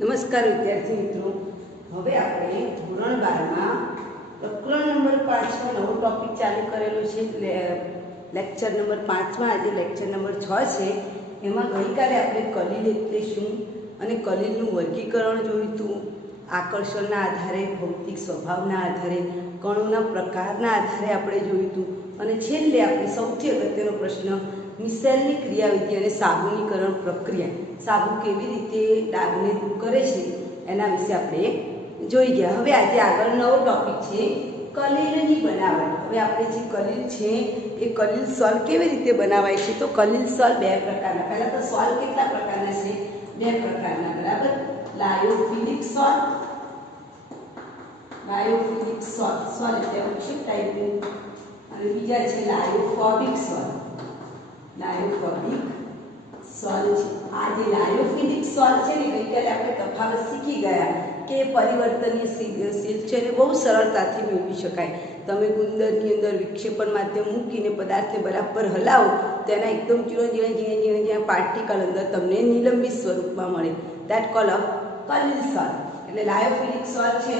નમસ્કાર વિદ્યાર્થી મિત્રો, હવે આપણે ધોરણ 12માં પ્રકરણ નંબર 5માં નવો ટોપિક ચાલુ કરેલો છે. લેક્ચર નંબર 5માં આજે લેક્ચર નંબર 6 છે. એમાં ગઈકાલે આપણે કલીલ એટલે શું અને કલીલનું વર્ગીકરણ જોયું હતું. આકર્ષણના આધારે, ભૌતિક સ્વભાવના આધારે, કણોના પ્રકારના આધારે આપણે જોયું હતું. અને છેલ્લે આપણે સૌથી અગત્યનો પ્રશ્ન મિશેલની ક્રિયાવિધિ અને સાબુનીકરણ પ્રક્રિયા, સાબુ કેવી રીતે ડાઘને દૂર કરે છે એના વિશે આપણે જોઈ ગયા. હવે આજે આગળ નવો ટોપિક છે કલીલની બનાવટ. હવે આપણે જે કલીલ છે એ કલીલ સોલ કેવી રીતે બનાવાય છે, તો કલીલ સોલ બે પ્રકારના. પહેલા તો સોલ કેટલા પ્રકારના છે? બે પ્રકારના, બરાબર. લાયોફિલિક સોલ, લાયોફિલિક સોલ, સોલ એટલે વિક્ષેપ ટાઈપનું, અને બીજા છે લાયોફોબિક સોલ. લાયોફોબિક સોલ છે. આ જે લાયોફિલિક સોલ છે ને, ગઈકાલે આપણે તફાવત શીખી ગયા કે પરિવર્તનશીલ છે ને બહુ સરળતાથી મેળવી શકાય. તમે ગુંદરની અંદર વિક્ષેપણ માધ્યમ મૂકીને પદાર્થને બરાબર હલાવો તો એના એકદમ ઝીણા પાર્ટિકલ અંદર તમને નિલંબિત સ્વરૂપમાં મળે. દેટ કોલ ઓફ કલીલ સોલ. એટલે લાયોફિલિક સોલ છે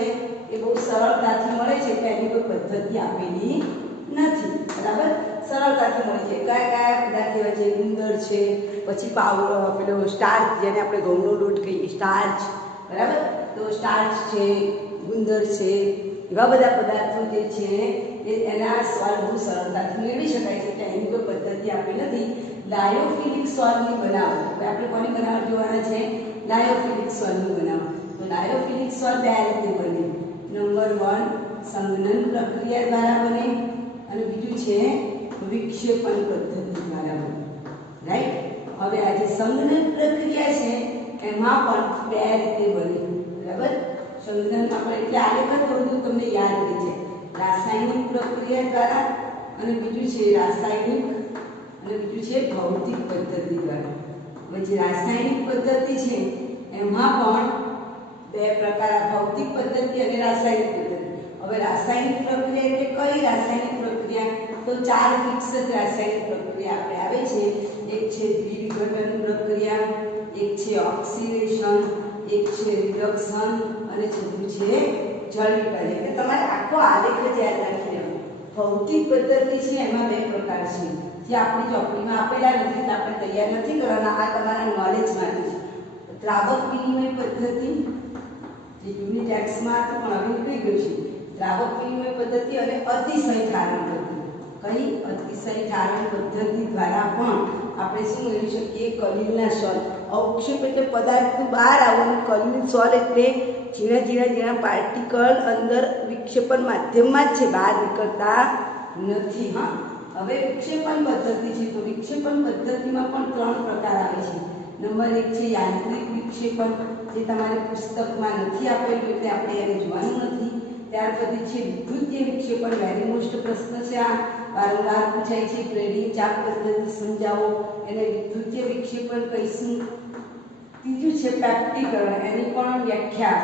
એ બહુ સરળતાથી મળે છે, કે એની કોઈ પદ્ધતિ આપેલી નથી, બરાબર. સરળતાથી મળી જાય. કયા કયા પદાર્થ એવા છે? ગુંદર છે, પછી પાવડર, પેલો સ્ટાર્ચ જેને આપણે ઘઉંનો લોટ કહીએ, સ્ટાર્ચ, બરાબર. તો સ્ટાર્ચ છે, ગુંદર છે, એવા બધા પદાર્થો જે છે એના સોલ બહુ સરળતાથી મેળવી શકાય છે, એટલે એની કોઈ પદ્ધતિ આપી નથી. લાયોફિલિક સોલની બનાવટ, આપણે કોની બનાવટ જોવાના છે? લાયોફિલિક સોલની બનાવટ. તો લાયોફિલિક સોલ બે રીતે બને. નંબર 1 સંઘનન પ્રક્રિયા દ્વારા બને, અને બીજું છે વિક્ષેપણ પદ્ધતિ દ્વારા બને, રાઈટ. હવે આ જે સંઘનન પ્રક્રિયા છે એમાં પણ બે રીતે બને, બરાબર. સંઘનનમાં પણ એટલે આલેખ થોડું તમને યાદ રહી જાય. રાસાયણિક પ્રક્રિયા દ્વારા, અને બીજું છે રાસાયણિક, અને બીજું છે ભૌતિક પદ્ધતિ દ્વારા. હવે જે રાસાયણિક પદ્ધતિ છે એમાં પણ બે પ્રકાર, ભૌતિક પદ્ધતિ અને રાસાયણિક પદ્ધતિ. હવે રાસાયણિક પ્રક્રિયા એટલે કઈ રાસાયણિક પ્રક્રિયા? તો 4 ફિક્સ રાસાયણિક પ્રક્રિયા આપણે આવે છે. એક છે દ્વિવિઘટન પ્રક્રિયા, એક છે ઓક્સિડેશન, એક છે રિડક્શન, અને છેલ્લું છે જળ વિભાજન. એટલે તમારે આખો આલેખ જ યાદ રાખી લેવાનો. ભૌતિક પદ્ધતિ છે એમાં બે પ્રકાર છે, જે આપણી ચોપડીમાં આપેલા નથી, એટલે આપણે તૈયાર નથી કરવાના. આ તમારા નોલેજ માટે છે. દ્રાવક વિનિમય પદ્ધતિ, જે યુનિટ એક્સમાં હતું પણ હવે નીકળી ગયું છે. દ્રાવક વિનિમય પદ્ધતિ અને અતિશય ઠારણ પદ્ધતિ. કઈ? અતિશય ઠારણ પદ્ધતિ દ્વારા પણ આપણે શું મેળવી શકીએ? કલીલના સોલ. અવક્ષેપ એટલે પદાર્થનું બહાર આવવાનું, કલીલ સોલ એટલે ઝીણા પાર્ટિકલ અંદર વિક્ષેપણ માધ્યમમાં જ છે, બહાર નીકળતા નથી. હા, હવે વિક્ષેપણ પદ્ધતિ છે. તો વિક્ષેપણ પદ્ધતિમાં પણ 3 પ્રકાર આવે છે. નંબર 1 છે યાંત્રિક વિક્ષેપણ, જે તમારે પુસ્તકમાં નથી આપેલું એટલે આપણે એને જોવાનું નથી. ત્યાર પછી છે વિદ્યુતીય વિક્ષેપણ, વેરી મોસ્ટ પ્રશ્ન છે, આ વારંવાર પૂછાય છે. ગ્રેડિંગ ચાપ પદ્ધતિ સમજાવો, એને વિદ્યુતીય વિક્ષેપણ કહીશું. ત્રીજું છે પ્રેક્ટિકરણ, એની પણ વ્યાખ્યા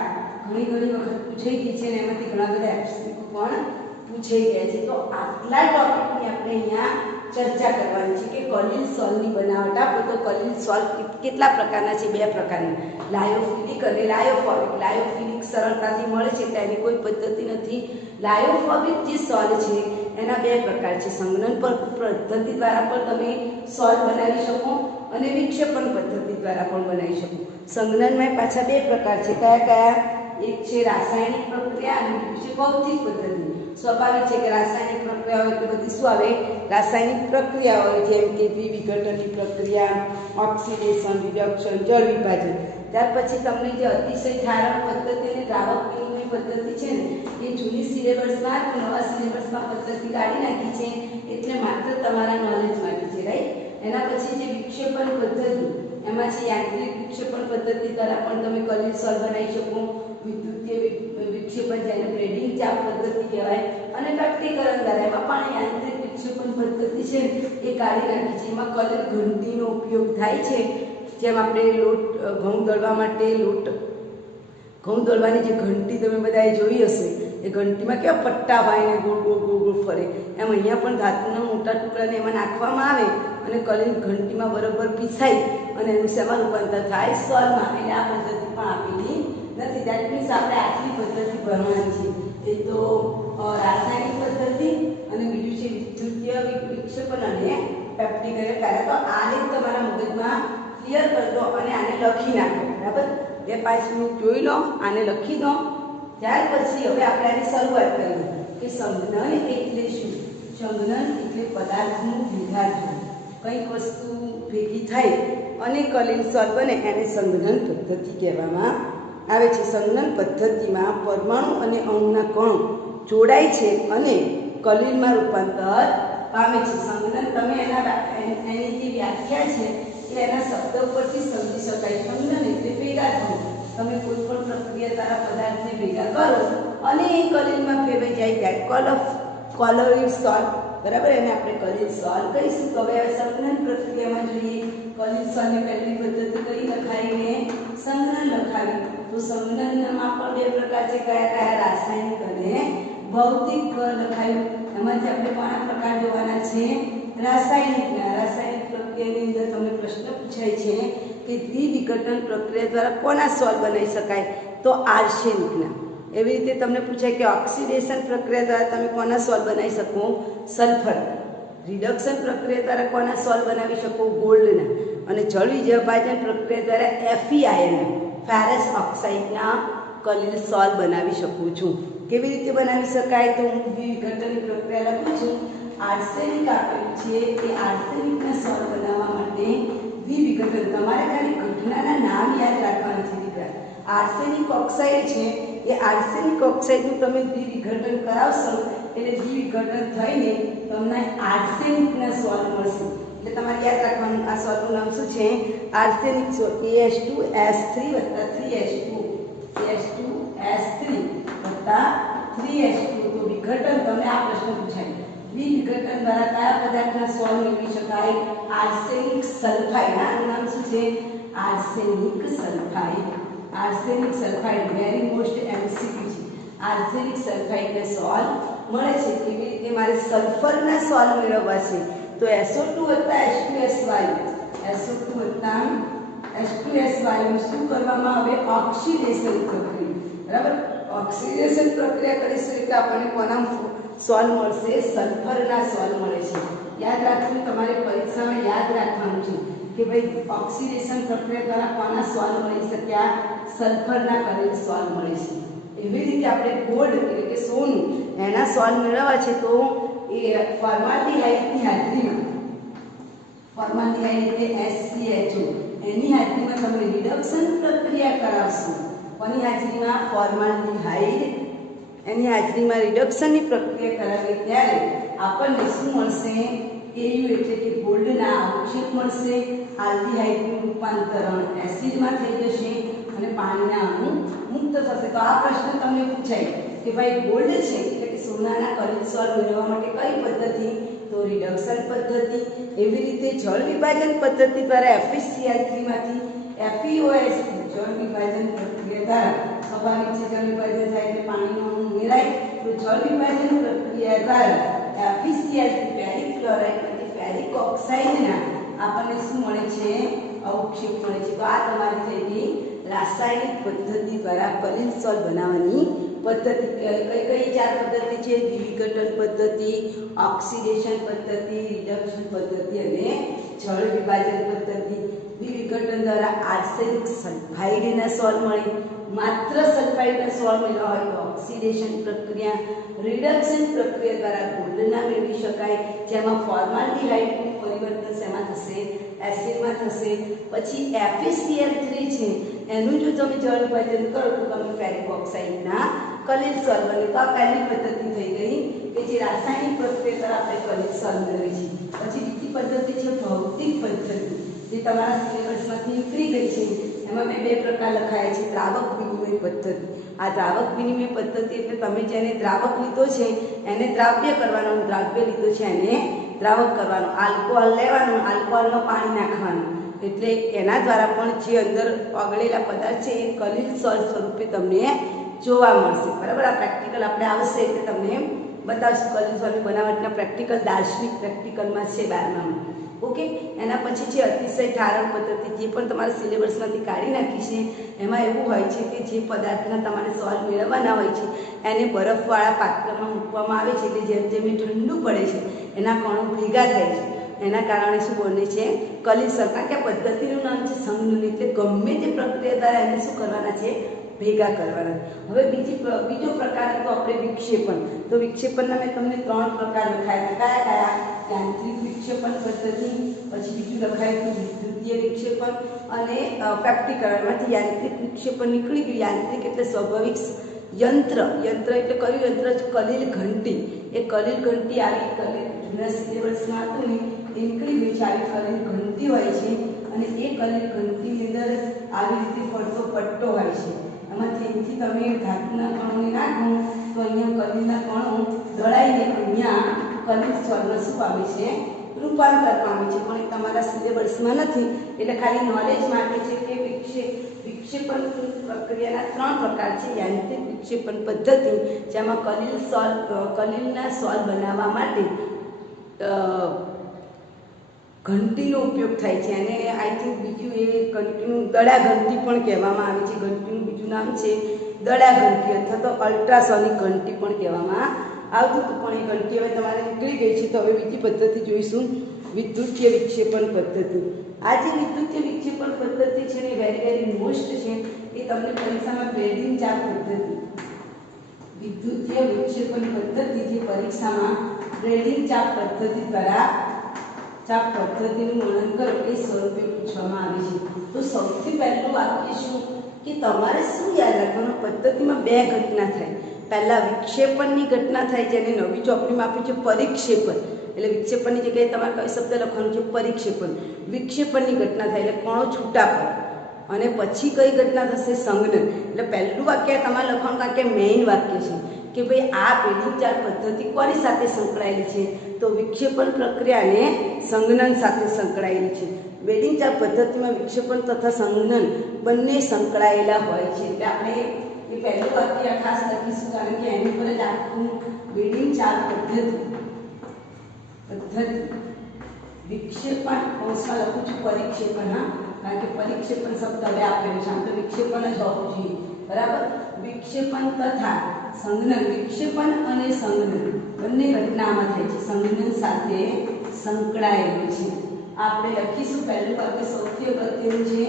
ઘણી વખત પૂછાઈ ગઈ છે, અને એમાંથી ઘણા બધા એપ્સનિકો પણ પૂછાઈ ગયા છે. તો આટલા ટોપિકની આપણે અહીંયા ચર્ચા કરવાની છે કે કલીલ સોલની બનાવટ આપો તો કલીલ સોલ કેટલા પ્રકારના છે? બે પ્રકારના, લાયોફિલિક અને લાયોફોબિક. લાયોફિલિક સરળતાથી મળે છે એટલે એની કોઈ પદ્ધતિ નથી. લાયોફોબિક જે સોલ છે એના બે પ્રકાર છે. સંઘનન પદ્ધતિ દ્વારા પણ તમે સોલ બનાવી શકો, અને વિક્ષેપણ પદ્ધતિ દ્વારા પણ બનાવી શકો. સંઘનનમાં પાછા બે પ્રકાર છે. કયા કયા? એક છે રાસાયણિક પ્રક્રિયા, અને બીજું છે ભૌતિક પદ્ધતિ. સ્વાભાવિક છે કે રાસાયણિક પ્રક્રિયા હોય એટલે બધી શું આવે? રાસાયણિક પ્રક્રિયા હોય, જેમ કે દ્વિવિઘટનની પ્રક્રિયા, ઓક્સિડેશન, રિડક્શન, જળ વિભાજન. ત્યાર પછી તમને જે અતિશય ઠારણ પદ્ધતિ અને દ્રાવક વિનિમય પદ્ધતિ છે ને, એ જૂની સિલેબસમાં, નવા સિલેબસમાં પદ્ધતિ કાઢી નાખી છે, એટલે માત્ર તમારા નોલેજ માટે છે, રાઈટ. એના પછી જે વિક્ષેપણ પદ્ધતિ, એમાં છે યાંત્રિક વિક્ષેપણ પદ્ધતિ દ્વારા પણ તમે કલીલ સોલ બનાવી શકો. વિદ્યુતીય વિક્ષેપણ, જેને ગ્રેડિંગ ચાપ પદ્ધતિ કહેવાય, અને પ્રેક્ટિકરણ દ્વારા, એમાં પણ યાંત્રિક વિક્ષેપણ પદ્ધતિ છે એ કાઢી નાખી છે. એમાં કલીલ ઘંટીનો ઉપયોગ થાય છે. જેમ આપણે લોટ, ઘઉં દળવા માટે ઘઉં દળવાની જે ઘંટી તમે બધાએ જોઈ હશે, એ ઘંટીમાં કેવા પટ્ટા હોય ને ગોળ ગોળ ફરે, એમ અહીંયા પણ ધાતુના મોટા ટુકડાને એમાં નાખવામાં આવે, અને કલીલ ઘંટીમાં બરાબર પીસાઈ અને એનું શેમાં રૂપાંતર થાય? સોલમાં. એટલે આ પદ્ધતિ પણ આપેલી ભણવાની છે. એક તો રાસાયણિક પદ્ધતિ અને બીજું છે વિદ્યુતીય વિક્ષેપણ અને પ્રેક્ટિકલ. પહેલા તો આને તમારા મગજમાં ક્લિયર કરી દો અને આને લખી નાખો. બરાબર, 2-5 મિનિટ જોઈ લો, આને લખી દો. ત્યાર પછી હવે આપણે આની શરૂઆત કરીએ કે સંઘનન એટલે શું. સંઘનન એટલે પદાર્થનું ભેગાથવું. કંઈક વસ્તુ ભેગી થઈ અને કલીલ સ્વર બને એને સંઘનન પદ્ધતિ કહેવામાં આવે છે. સંઘનન પદ્ધતિમાં પરમાણુ અને અણુના કણો જોડાય છે અને કલીલમાં રૂપાંતર પામે છે. સંઘનન તમે એની જે વ્યાખ્યા છે એ એના શબ્દ ઉપરથી સમજી શકાય. સંઘનન એટલે ભેગા થવું. તમે કોઈ પણ પ્રક્રિયા તારા પદાર્થને ભેગા કરો અને એ કલીલમાં ફેરવાઈ જાય that કલરિંગ સોલ્ટ. બરાબર, એને આપણે કલીલ સોલ્ટ કહીશું. તો હવે સંઘનન પ્રક્રિયામાં જોઈએ. કલીલ સોલ્ટની પહેલી પદ્ધતિ કઈ લખાઈને સંઘનન લખાવી. તો સંઘનનમાં પણ 2 પ્રકાર છે. કયા કયા? રાસાયણિક અને ભૌતિક લખાયું. એમાંથી આપણે કોના પ્રકાર જોવાના છે? રાસાયણિકના. રાસાયણિક પ્રક્રિયાની અંદર તમને પ્રશ્ન પૂછાય છે કે દ્વિવિઘટન પ્રક્રિયા દ્વારા કોના સોલ્ટ બનાવી શકાય? તો આર્સેનિકના. એવી રીતે તમને પૂછાય કે ઓક્સિડેશન પ્રક્રિયા દ્વારા તમે કોના સોલ્ટ બનાવી શકો? સલ્ફર. રિડક્શન પ્રક્રિયા દ્વારા કોના સોલ્ટ બનાવી શકો? ગોલ્ડના. અને જળ વિભાજન પ્રક્રિયા દ્વારા FeIN ફેરસ ઓક્સાઇડના કલીલ સોલ્ટ બનાવી શકું છું. કેવી રીતે બનાવી શકાય? તો હું દ્વિવિઘટનની પ્રક્રિયા લખું છું. આર્સેનિક આપેલું છે. એ આર્સેનિકના સોલ્ટ બનાવવા માટે દ્વિવિઘટન, તમારે ખાલી ઘટનાના નામ યાદ રાખવાના છે દીકરા. આર્સેનિક ઓક્સાઇડ છે, એ આર્સેનિક ઓક્સાઇડનું તમે દ્વિવિઘટન કરાવશો એટલે દ્વિવિઘટન થઈને તમને આર્સેનિકના સોલ્ટ મળશે. એટલે તમારે યાદ રાખવાનું આ સોલ્ટનું નામ શું છે? Arsenic salt. AS2S3 + 3H2 + 3H2 તો વિઘટન. તમને આ પ્રશ્ન પૂછાય દ્વિવિઘટન દ્વારા કયા પદાર્થના સોલ્ટ મેળવી શકાય? Arsenic sulphide. આનું નામ શું છે? Arsenic sulphide. Arsenic sulphide very most MCQ છે. આર્સેનિક સલ્ફાઇડને સોલ્ટ મળે છે. કેવી રીતે? મારે સલ્ફરના સોલ્ટ મેળવવા છે તો SO2 + H2S વાયુ, SO2 + H2S વાયુ શું કરવામાં આવે? ઓક્સિડેશન પ્રક્રિયા. બરાબર, ઓક્સિડેશન પ્રક્રિયા કરીશું એટલે આપણને કોના સોલ્ટ મળશે? સલ્ફરના સોલ્ટ મળે છે. યાદ રાખવું, તમારે પરીક્ષામાં યાદ રાખવાનું છે કે ભાઈ ઓક્સિડેશન પ્રક્રિયા દ્વારા કોના સોલ્ટ મળી શક્યા? સલ્ફરના કલીલ સોલ્ટ મળે છે. એવી રીતે આપણે ગોલ્ડ એટલે કે સોનું એના સોલ્ટ મેળવવા છે તો એ ફોર્માલ્ડિહાઇડની હાજરીમાં, ફોર્માલ્ડિહાઇડ એટલે SCHO, એની હાજરીમાં તમે રિડક્શન પ્રક્રિયા કરાવશો. કોની હાજરીમાં? ફોર્માલ્ડિહાઇડ. એની હાજરીમાં રિડક્શનની પ્રક્રિયા કરાવીએ ત્યારે આપણને શું મળશે? AU એટલે કે ગોલ્ડના અવક્ષેપ મળશે. આલ્ડીહાઇડનું રૂપાંતરણ એસિડમાં થઈ જશે અને પાણીના અણુ મુક્ત થશે. તો આ પ્રશ્ન તમને પૂછાય કે ભાઈ ગોલ્ડ છે એટલે કે સોનાના કલીલ સોલ્ટ મેળવવા માટે કઈ પદ્ધતિ? તો રિડક્શન પદ્ધતિ. એવી રીતે જળ વિભાજન પદ્ધતિ દ્વારા FeCl3 માંથી FeOS જળ વિભાજન પ્રક્રિયા દ્વારા સ્વાભાવિક છે જળ વિભાજન થાય એટલે પાણીનો અણુ ઉમેરાય. તો જળ વિભાજન પ્રક્રિયા દ્વારા FeCl3 ફેરિક ક્લોરાઇડ માંથી ફેરિક ઓક્સાઇડના આપણને શું મળે છે? અવક્ષેપ મળે છે. તો આ તમારી થઈ ગઈ રાસાયણિક પદ્ધતિ દ્વારા કલીલ સોલ્ટ બનાવવાની પદ્ધતિ. કઈ કઈ 4 પદ્ધતિ છે? દ્વિવિઘટન પદ્ધતિ, ઓક્સિડેશન પદ્ધતિ, રિડક્શન પદ્ધતિ અને જળ વિભાજન પદ્ધતિ. દ્વિવિઘટન દ્વારા આર્સેનિક સલ્ફાઇડના સોલ્ટ મળે. માત્ર સલ્ફાઇડના સોલ્ટ મેળવવા હોય તો ઓક્સિડેશન પ્રક્રિયા, રિડક્શન પ્રક્રિયા દ્વારા ગોલ્ડના મેળવી શકાય, જેમાં ફોર્માલ્ડિહાઇડનું પરિવર્તન શેમાં થશે? એસિડમાં થશે. પછી FeCl3 છે એનું જો તમે જળ વિભાજન કરો તો તમે ફેરિક ઓક્સાઇડના કલીલ સોલ્ટ બને. તો આ પહેલી પદ્ધતિ થઈ ગઈ કે જે રાસાયણિક પ્રક્રિયા દ્વારા આપણે કલીલ સોલ્ટ મેળવીએ છીએ. પછી બીજી પદ્ધતિ છે ભૌતિક પદ્ધતિ, જે તમારા સિલેબસમાંથી નીકળી ગઈ છે. એમાં મેં 2 પ્રકાર લખાયા છે. દ્રાવક વિનિમય પદ્ધતિ. આ દ્રાવક વિનિમય પદ્ધતિ એટલે તમે જેને દ્રાવક લીધો છે એને દ્રાવ્ય કરવાનો, દ્રાવ્ય લીધો છે એને દ્રાવક કરવાનો. આલ્કોહોલ લેવાનું, આલ્કોહોલમાં પાણી નાખવાનું એટલે એના દ્વારા પણ જે અંદર ઓગળેલા પદાર્થ છે એ કલીલ સોલ્ટ સ્વરૂપે તમને જોવા મળશે. બરાબર, આ પ્રેક્ટિકલ આપણે આવશે એટલે તમને બતાવશું. કલીલ સોલ્ટની બનાવટના પ્રેક્ટિકલ દાર્શનિક પ્રેક્ટિકલમાં છે 12માં. ઓકે, એના પછી છે અતિશય ઠારણ પદ્ધતિ, જે પણ તમારા સિલેબસમાંથી કાઢી નાખી છે. એમાં એવું હોય છે કે જે પદાર્થના તમારે સોલ્વ મેળવવાના હોય છે એને બરફવાળા પાત્રમાં મૂકવામાં આવે છે, એટલે જેમ જેમ એ ઠંડુ પડે છે એના કણો ભેગા થાય છે. એના કારણે શું બને છે? કલિસર. કારણ કે આ પદ્ધતિનું નામ છે સંઘનન, એટલે ગમે તે પ્રક્રિયા દ્વારા એને શું કરવાના છે? ભેગા કરવાના. હવે બીજો પ્રકાર હતો આપણે વિક્ષેપણ. તો વિક્ષેપણના મેં તમને 3 પ્રકાર લખાયા. કયા કયા? યાંત્રિક વિક્ષેપણ પદ્ધતિ, પછી બીજું લખાયું હતું વિદ્યુતીય વિક્ષેપણ અને પ્રેક્ટિકલમાંથી યાંત્રિક વિક્ષેપણ નીકળી ગયું. યાંત્રિક એટલે સ્વાભાવિક યંત્ર. યંત્ર એટલે કયું યંત્ર? કલીલ ઘંટી. એ કલીલ ઘંટી આવી જૂના સિલેબસમાં હતું ને એ નીકળી ગયું છે. આવી કલીલ ઘંટી હોય છે અને એ કલીલ ઘંટીની અંદર આવી રીતે ફરતો પટ્ટો હોય છે. એમાંથી અહીંથી તમે ધાતુના કણોને નાખો તો અહીંયા કલીલના કણો દળાઈને અહીંયા કલીલ સોલ્વમાં શું પામે છે? રૂપાંતર પામે છે. પણ એ તમારા સિલેબસમાં નથી, એટલે ખાલી નોલેજ માટે છે કે વિક્ષેપણ પ્રક્રિયાના 3 પ્રકાર છે. યાંત્રિક વિક્ષેપણ પદ્ધતિ, જેમાં કલીલના સોલ બનાવવા માટે ઘંટીનો ઉપયોગ થાય છે. અને આઈ થિંક બીજું એ ઘંટીનું દડા ઘંટી પણ કહેવામાં આવે છે. ઘંટીનું બીજું નામ છે દડા ઘંટી અથવા તો અલ્ટ્રાસોનિક ઘંટી પણ કહેવામાં આવતું હતું. પણ એ ઘંટી હવે તમારે નીકળી ગઈ છે. તો હવે બીજી પદ્ધતિ જોઈશું, વિદ્યુતીય વિક્ષેપણ પદ્ધતિ. આ જે વિદ્યુતીય વિક્ષેપણ પદ્ધતિ છે એ વેરી મોસ્ટ છે. એ તમને પરીક્ષામાં ગ્રેડિંગ ચાપ પદ્ધતિ, વિદ્યુતીય વિક્ષેપણ પદ્ધતિ જે પરીક્ષામાં ગ્રેડિંગ ચાપ પદ્ધતિ દ્વારા ચાપ પદ્ધતિનું વર્ણન કરો એ સ્વરૂપે પૂછવામાં આવે છે. તો સૌથી પહેલું વાક્ય શું કે તમારે શું યાદ રાખવાનું? પદ્ધતિમાં 2 ઘટના થાય. પહેલા વિક્ષેપણની ઘટના થાય, જેને નવી ચોપડીમાં આપ્યું છે પરિક્ષેપણ. એટલે વિક્ષેપણની જગ્યાએ તમારે કયો શબ્દ લખવાનો છે? પરિક્ષેપણ. વિક્ષેપણની ઘટના થાય એટલે કણો છૂટા પડે. અને પછી કઈ ઘટના થશે? સંઘનન. એટલે પહેલું વાક્ય તમારે લખવાનું, કારણ કે મેઇન વાક્ય છે કે ભાઈ આ ગ્રેડિંગ ચાપ પદ્ધતિ કોની સાથે સંકળાયેલી છે? તો વિક્ષેપણ પ્રક્રિયા અને સંઘનન સાથે સંકળાયેલી છે. ગ્રેડિંગ ચાપ પદ્ધતિમાં વિક્ષેપણ તથા સંઘનન બંને સંકળાયેલા હોય છે. એટલે આપણે એ પહેલું વાક્ય ખાસ લખીશું, કારણ કે એની પર જ આખું ગ્રેડિંગ ચાપ પદ્ધતિ વિક્ષેપણ કૌંસમાં લખું છું પરિક્ષેપણ. હા, કારણ કે પરિક્ષેપણ શબ્દ હવે આપેલો છે. આમ તો વિક્ષેપણ જ હોવું જોઈએ, બરાબર? વિક્ષેપણ તથા સંઘનન. વિક્ષેપણ અને સંઘનન બંને ઘટનામાં થાય છે, સંઘનન સાથે સંકળાયેલું છે. આપણે લખીશું પહેલું વાક્ય સૌથી અગત્યનું છે.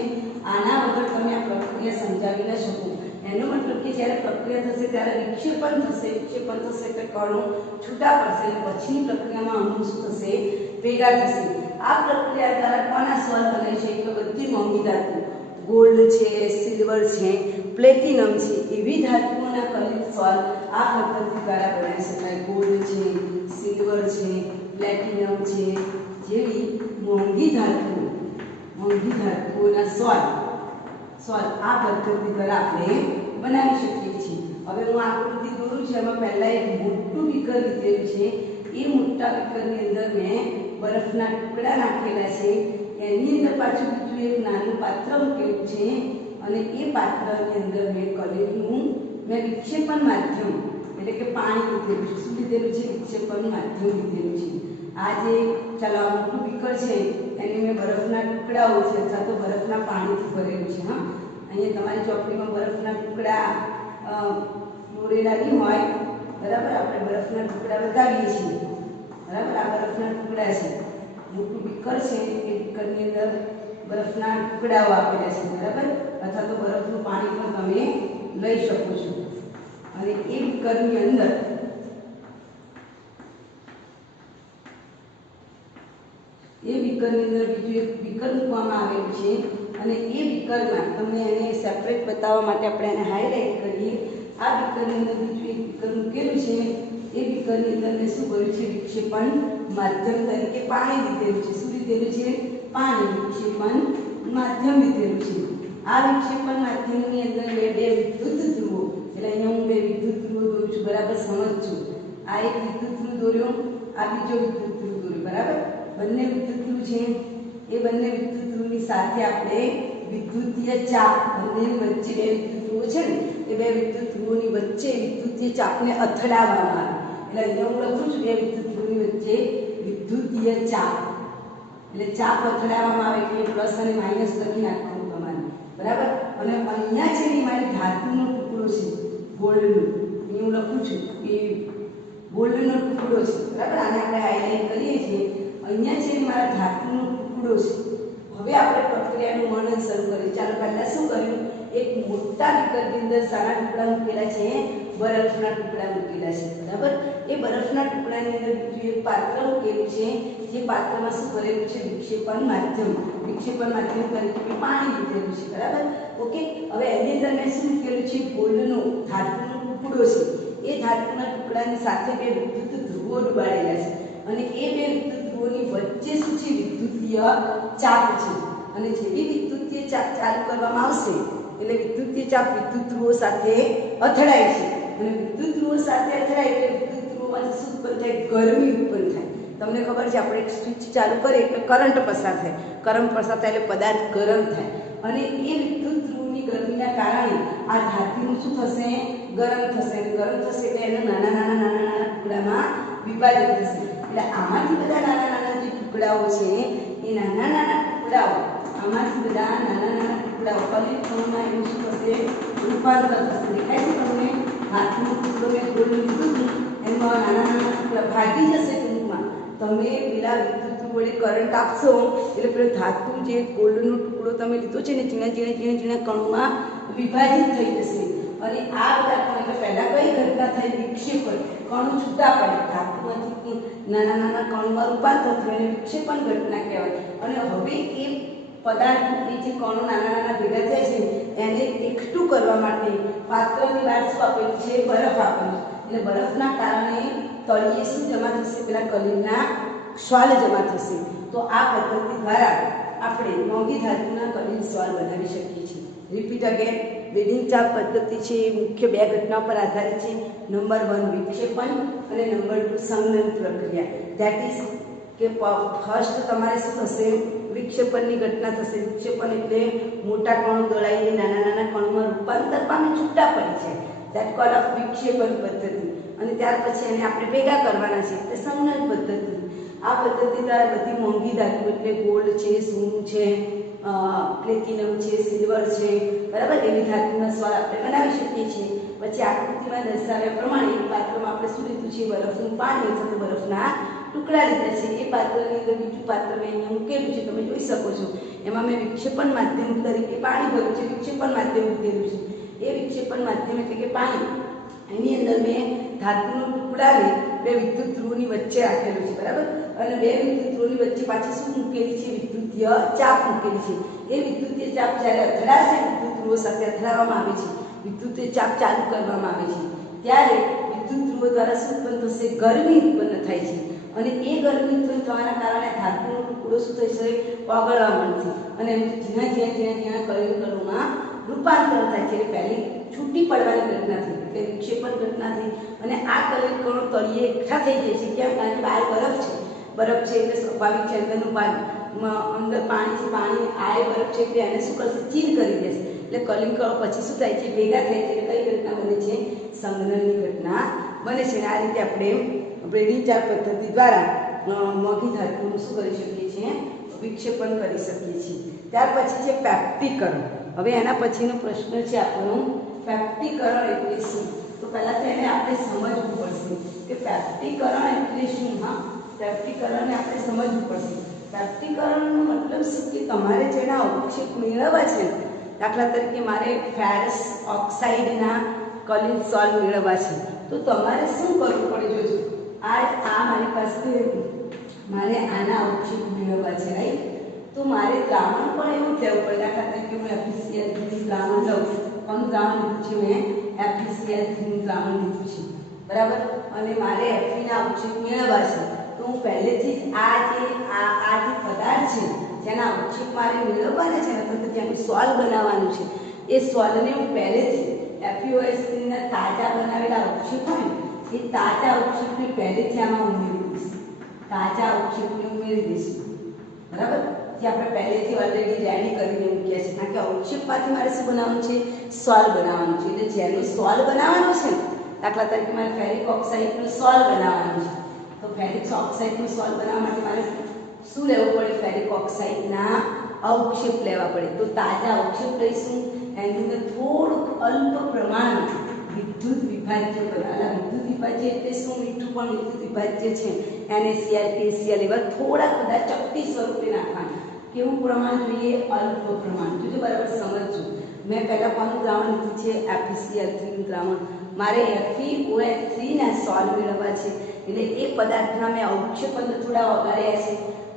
આના વગર તમે આ પ્રક્રિયા સમજાવી ન શકો. એનો મતલબ કે જ્યારે પ્રક્રિયા થશે ત્યારે વિક્ષેપણ થશે. વિક્ષેપણ થશે એટલે કણો છૂટા પડશે અને પછીની પ્રક્રિયામાં અણુ શું થશે? ભેગા થશે. આ પ્રક્રિયા દ્વારા કોના સોલ બને છે? તો બધી મોંઘી ધાતુ, ગોલ્ડ છે, સિલ્વર છે, પ્લેટિનમ છે, એવી ધાતુઓના કલિત સોલ આ પદ્ધતિ દ્વારા બનાવી શકાય. ગોલ્ડ છે, સિલ્વર છે, પ્લેટિનમ છે, જેવી મોંઘી ધાતુઓના સોલ આ પદ્ધતિ દ્વારા આપણે બનાવી શકીએ છીએ. હવે હું આકૃતિ દોરું છું. એમાં પહેલા એક મોટું બીકર લીધેલું છે. એ મોટા બીકરની અંદર મેં બરફના ટુકડા નાખેલા છે. એની અંદર પાછું બીજું એક નાનું પાત્ર મૂકેલું છે અને એ પાત્રની અંદર મેં વિક્ષેપણ માધ્યમ એટલે કે પાણી લીધેલું છે. શું લીધેલું છે? વિક્ષેપણ માધ્યમ લીધેલું છે. આ જે ચાલો આ મોટું બીકર છે એને મેં બરફના ટુકડાઓ છે અથવા તો બરફના પાણીથી ભરેલું છે. હા, અહીંયા તમારી ચોપડીમાં બરફના ટુકડા દોરેલા નહીં હોય, બરાબર? આપણે બરફના ટુકડા બતાવીએ છીએ, બરાબર? આ બરફના ટુકડા છે. મોટું બીકર છે, એ બીકરની અંદર બરફના ટુકડાઓ આપેલા છે, બરાબર? અથવા તો બરફનું પાણી પણ તમે લઈ શકો છો. અને એ બીકરની અંદર બીજું એક બીકર મૂકવામાં આવેલું છે અને એ બીકરમાં તમને એને સેપરેટ બતાવવા માટે આપણે એને હાઇલાઇટ કરીએ. આ બીકરની અંદર બીજું એક બીકર મૂકેલું છે. એ બીકરની અંદર મેં શું કર્યું છે? વિક્ષેપણ માધ્યમ તરીકે પાણી લીધેલું છે. શું લીધેલું છે? પાણી. વિક્ષેપણ માધ્યમ લીધેલું છે. આ વિક્ષેપણ માધ્યમની અંદર મેં 2 વિદ્યુત ધ્રુવો, એટલે અહીંયા હું 2 વિદ્યુત ધ્રુવો દોરું છું, બરાબર? સમજજો. આ એક વિદ્યુત ધ્રુવ દોર્યો, આ બીજો વિદ્યુત ધ્રુવ દોર્યો, બરાબર? બંને વિદ્યુત ધ્રુવ છે. એ બંને વિદ્યુત ધ્રુવની સાથે આપણે વિદ્યુતીય ચાપ, બંનેની વચ્ચે 2 વિદ્યુત ધ્રુવો છે ને, એ 2 વિદ્યુત ધ્રુવોની વચ્ચે વિદ્યુતીય ચાપને અથડાવવામાં આવે. એટલે અહીંયા હું લખું છું 2 વિદ્યુત ધ્રુવની વચ્ચે વિદ્યુતીય ચાપ. એટલે ચાપ અથડાવવામાં આવે એટલે પ્લસ અને માઇનસ લખી નાખવાનું તમારે, બરાબર. અને અહીંયા છે એ મારી ધાતુનો ટુકડો છે, ગોલ્ડનો, હું લખું છું કે ગોલ્ડનો ટુકડો છે, બરાબર. આને આપણે હાઇલાઇટ કરીએ છીએ. અહીંયા છે મારા ધાતુનો ટુકડો છે. હવે આપણે પ્રક્રિયાનું વર્ણન શરૂ કરીએ. ચાલો પહેલા શું કર્યું, એક મોટા બીકરની અંદર સારા ટુકડા મૂકેલા છે, બરફના ટુકડા મૂકેલા છે, બરાબર. એ બરફના ટુકડાની અંદર બીજું એક પાત્ર મૂકેલું છે, જે પાત્રમાં શું કરેલું છે, વિક્ષેપણ માધ્યમ તરીકે પાણી લીધેલું છે, બરાબર. ઓકે. હવે એની અંદર મેં શું મૂકેલું છે, ગોલ્ડનો ધાતુનો ટુકડો છે. એ ધાતુના ટુકડાની સાથે બે વિદ્યુત ધ્રુવો ડુબાડેલા છે અને એ બે વિદ્યુત ધ્રુવોની વચ્ચે શું છે, વિદ્યુતીય ચાપ છે. અને જેવી વિદ્યુતીય ચાપ ચાલુ કરવામાં આવશે એટલે વિદ્યુતીય ચાપ વિદ્યુત ધ્રુવો સાથે અથડાય છે અને વિદ્યુત ધ્રુવો સાથે અથડાય એટલે વિદ્યુત ધ્રુવોમાંથી શું ઉત્પન્ન થાય, ગરમી ઉત્પન્ન થાય. તમને ખબર છે, આપણે એક સ્વિચ ચાલુ કરીએ એટલે કરંટ પસાર થાય, કરંટ પસાર થાય એટલે પદાર્થ ગરમ થાય અને એ વિદ્યુત ધ્રુવની ગરમીના કારણે આ ધાતુનું શું થશે, ગરમ થશે. અને ગરમ થશે એટલે એના નાના ટુકડામાં વિભાજન થશે. એટલે આમાંથી બધા નાના જે ટુકડાઓ છે એ નાના ટુકડાઓ, આમાંથી બધા નાના ટુકડાઓ કલિકણોમાં એનું શું થશે, રૂપાંતર થશે. દેખાય છે તમને, ધાતુનો ટુકડો મેં ગોળ લીધું હતું, એમાં નાના ટુકડા ભાગી જશે. ટૂંકમાં તમે પેલા વિદ્યુત વડે કરંટ આપશો એટલે પેલો ધાતુ જે ગોલ્ડનો ટુકડો તમે લીધો છે ને, ઝીણા કણોમાં વિભાજિત થઈ જશે. અને આ બધા કણો એટલે પહેલા કઈ ઘટના થઈ, વિક્ષેપણ. કણો છૂટા પડે, ધાતુમાંથી નાના કણોમાં રૂપાંતર થયું અને વિક્ષેપણ ઘટના કહેવાય. અને હવે એ પદાર્થની જે કણો નાના ભેગા થયા છે એને એકઠું કરવા માટે પાત્રની બહાર શું આપેલું છે, બરફ આપેલું છે. એટલે બરફના કારણે તળિયે શું જમા થશે, પેલા કલિલના સ્વાલ જમા થશે. તો આ પદ્ધતિ દ્વારા આપણે મોંઘી ધાતુના કલિલ સ્વાલ બનાવી શકીએ છીએ. રિપીટ અગેન, બેડિંગ ચાપ પદ્ધતિ છે એ મુખ્ય બે ઘટના પર આધારિત છે. નંબર 1 વિક્ષેપણ અને નંબર 2 સંઘનન પ્રક્રિયા. ધેટ ઇઝ કે ફર્સ્ટ તમારે શું થશે, વિક્ષેપણની ઘટના થશે. વિક્ષેપણ એટલે મોટા કણો દળાઈને નાના કણોમાં રૂપાંતર પામી છૂટા પડી છે, ધેટ કોલ ઓફ વિક્ષેપણ પદ્ધતિ. અને ત્યાર પછી એને આપણે ભેગા કરવાના છે તે સંઘનન પદ્ધતિ. આ પદ્ધતિ દ્વારા બધી મોંઘી ધાતુ એટલે ગોલ્ડ છે, સોનું છે, પ્લેટિનમ છે, સિલ્વર છે, બરાબર, એવી ધાતુના સ્વાલ આપણે બનાવી શકીએ છીએ. પછી આકૃતિમાં દર્શાવ્યા પ્રમાણે એક પાત્રમાં આપણે શું લીધું છે, બરફનું પાણી અથવા બરફના ટુકડા લીધા છે. એ પાત્રની અંદર બીજું પાત્ર મેં અહીંયા મૂકેલું છે, તમે જોઈ શકો છો. એમાં મેં વિક્ષેપણ માધ્યમ તરીકે પાણી ભર્યું છે, વિક્ષેપણ માધ્યમ મૂકેલું છે. એ વિક્ષેપણ માધ્યમ એટલે કે પાણી, એની અંદર મેં ધાતુનો ટુકડાને બે વિદ્યુત ધ્રુવોની વચ્ચે રાખેલું છે, બરાબર. અને બે વિદ્યુત ધ્રુવોની વચ્ચે પાછી શું મૂકેલી છે, વિદ્યુતીય ચાપ મૂકેલી છે. એ વિદ્યુતીય ચાપ જ્યારે અથડાશે, વિદ્યુત ધ્રુવો સાથે અથડાવવામાં આવે છે, વિદ્યુતીય ચાપ ચાલુ કરવામાં આવે છે, ત્યારે વિદ્યુત ધ્રુવો દ્વારા શું ઉત્પન્ન થશે, ગરમી ઉત્પન્ન થાય છે. અને એ ગરમી ઉત્પન્ન થવાના કારણે ધાતુનો ટુકડો શું થશે, ઓગળવા માંડશે અને ઝીણા કણોમાં રૂપાંતર થાય છે. એટલે પહેલી છૂટી પડવાની ઘટના થઈ એટલે વિક્ષેપણ ઘટના થઈ. અને આ કલિલ કણો તળિયે એકઠા થઈ જાય છે. કેમ? કારણ કે બહાર બરફ છે એટલે સ્વાભાવિક છે, અંદરનું અંદર પાણી છે, પાણી આ બરફ છે એટલે એને શું કરશે, ચીલ કરી દેશે. એટલે કલિલ કણો પછી શું થાય છે, ભેગા થાય છે. એટલે કઈ ઘટના બને છે, સંઘનનની ઘટના બને છે. અને આ રીતે આપણે બ્રેડિંગ ચાપ પદ્ધતિ દ્વારા મોંઘી ધાતુનું શું કરી શકીએ છીએ, વિક્ષેપણ કરી શકીએ છીએ. ત્યાર પછી છે પેપ્ટીકરણ. હવે એના પછીનો પ્રશ્ન છે આપણો, પેપ્ટીકરણ એટલે શું? તો પહેલા તો એને આપણે સમજવું પડશે કે પેપ્ટીકરણ એટલે શું. હા, પેપ્ટીકરણને આપણે સમજવું પડશે. પેપ્ટીકરણનો મતલબ શું કે તમારે જેના અવક્ષેપ મેળવવા છે, દાખલા તરીકે મારે ફેરસ ઓક્સાઇડના કલિલ સોલ્વ મેળવવા છે, તો તમારે શું કરવું પડે, જોજો. આ મારી પાસે મારે આના અવક્ષેપ મેળવવા છે, રાઈટ. તો મારે દ્રાવણ પણ એવું જ લેવું પડે. દાખલા તરીકે હું FeCl3 દ્રાવણ લઉં. કોનું દ્રાવણ લીધું છે મેં? FeCl3 દ્રાવણ લીધું છે, બરાબર. અને મારે Fe ના અવક્ષેપ મેળવવા છે, તો હું પહેલેથી જ આ જે પદાર્થ છે જેના અવક્ષેપ મારે મેળવવાના છે ને, તો જેનું સોલ્વ બનાવવાનું છે, એ સોલ્વને હું પહેલેથી FeOH3 ના તાજા બનાવેલા અવક્ષેપ હોય ને, એ તાજા અવક્ષેપને પહેલેથી આમાં ઉમેરી દઈશું. તાજા અવક્ષેપને ઉમેરી દઈશું, બરાબર. જે આપણે પહેલેથી ઓલરેડી રેડી કરીને મૂક્યા છે. કારણ કે અવક્ષેપમાંથી મારે શું બનાવવાનું છે, સોલ્વ બનાવવાનું છે. એટલે જેનું સોલ્વ બનાવવાનું છે ને, દાખલા તરીકે મારે ફેરિક ઓક્સાઇડનું સોલ્વ બનાવવાનું છે, તો ફેરિક ઓક્સાઇડનું સોલ્વ બનાવવા માટે મારે શું લેવું પડે? ફેરિક ઓક્સાઇડના અવક્ષેપ લેવા પડે. તો તાજા અવક્ષેપ લઈશું, એની અંદર થોડુંક અલ્પ પ્રમાણમાં વિદ્યુત વિભાજ્ય બનાવેલા. વિદ્યુત વિભાજ્ય એટલે શું? મીઠું પણ વિદ્યુત વિભાજ્ય છે. NaCl KCl એવા થોડા કદાચ ચપટી સ્વરૂપે નાખવાના. કેવું પ્રમાણ જોઈએ? અલ્પ પ્રમાણ. જોજો બરાબર સમજજો. મેં પહેલા કોનું દ્રાવણ લીધું છે? FeCl3 નું દ્રાવણ. મારે FeOH3 ના સોલ મેળવવા છે, એટલે એ પદાર્થના મેં અવક્ષેપ થોડા વગાડ્યા છે.